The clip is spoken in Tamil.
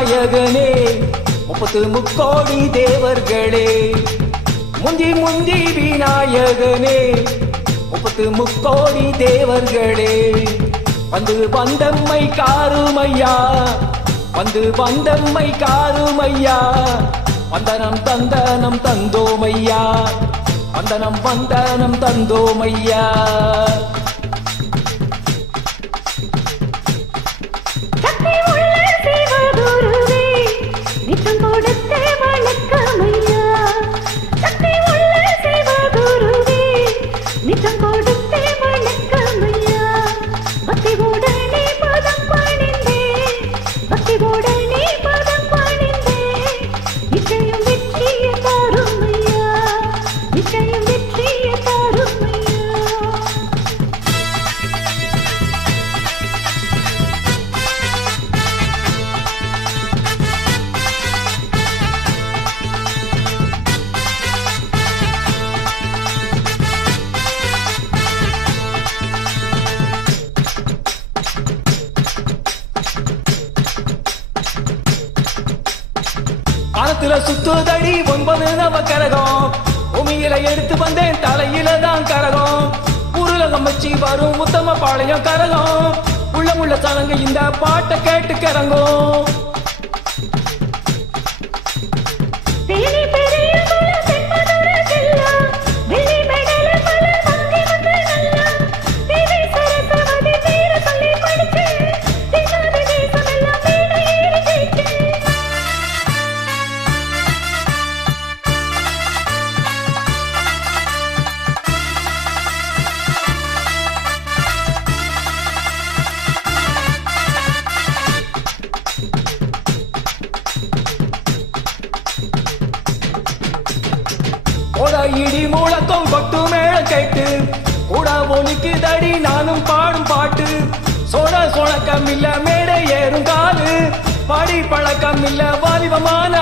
விநாயகனே 33 தேவர்களே முந்தி முந்தி விநாயகனே 33 தேவர்களே வந்து வந்தம்மை காருமையா வந்து வந்தம்மை காருமையா வந்தனம் தந்தனம் தந்தோமையா வந்தனம் வந்தனம் தந்தோமையா பணத்துல சுத்துதடி 9 நவக்கரகம் பூமியில எடுத்து வந்தேன் தலையில தான் கரகம் உருளகம் வச்சு வரும் உத்தம பாளையம் கரகம் உள்ள சலங்க இந்த பாட்டை கேட்டு கரங்கும் இடி மூலக்கம் கொட்டு மேளம் கேட்டு கூட ஒலிக்கு தடி நானும் பாடும் பாட்டு சோழக்கம் இல்ல மேடை ஏறும் காலு பாடி பழக்கம் இல்ல வாலிபமான